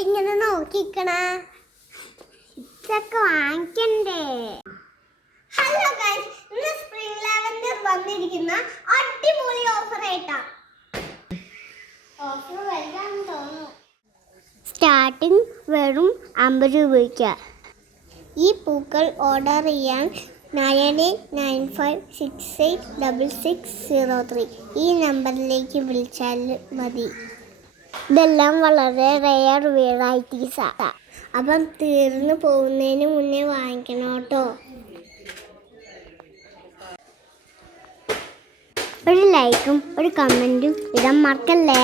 ഇങ്ങനെ നോക്കിക്കണ ഇതൊക്കെ വാങ്ങിക്കണ്ടേ? Hello guys, ഇന്ന് സ്പ്രിംഗ് ലാവൻഡർ വന്നിരിക്കുന്ന അടിപൊളി ഓഫർ ആയിട്ടാ. ഓഫർ വരികയാണെന്ന് തോന്നുന്നു. സ്റ്റാർട്ടിങ് വെറും 50 രൂപയ്ക്ക്. ഈ പൂക്കൾ ഓർഡർ ചെയ്യാൻ 9895686603 ഈ നമ്പറിലേക്ക് വിളിച്ചാൽ മതി. ഇതെല്ലാം വളരെ റെയർ വെറൈറ്റീസാണ്. അപ്പം തീർന്നു പോകുന്നതിന് മുന്നേ വാങ്ങിക്കണം കേട്ടോ. ഒരു ലൈക്കും ഒരു കമൻറ്റും ഇടാൻ മറക്കല്ലേ.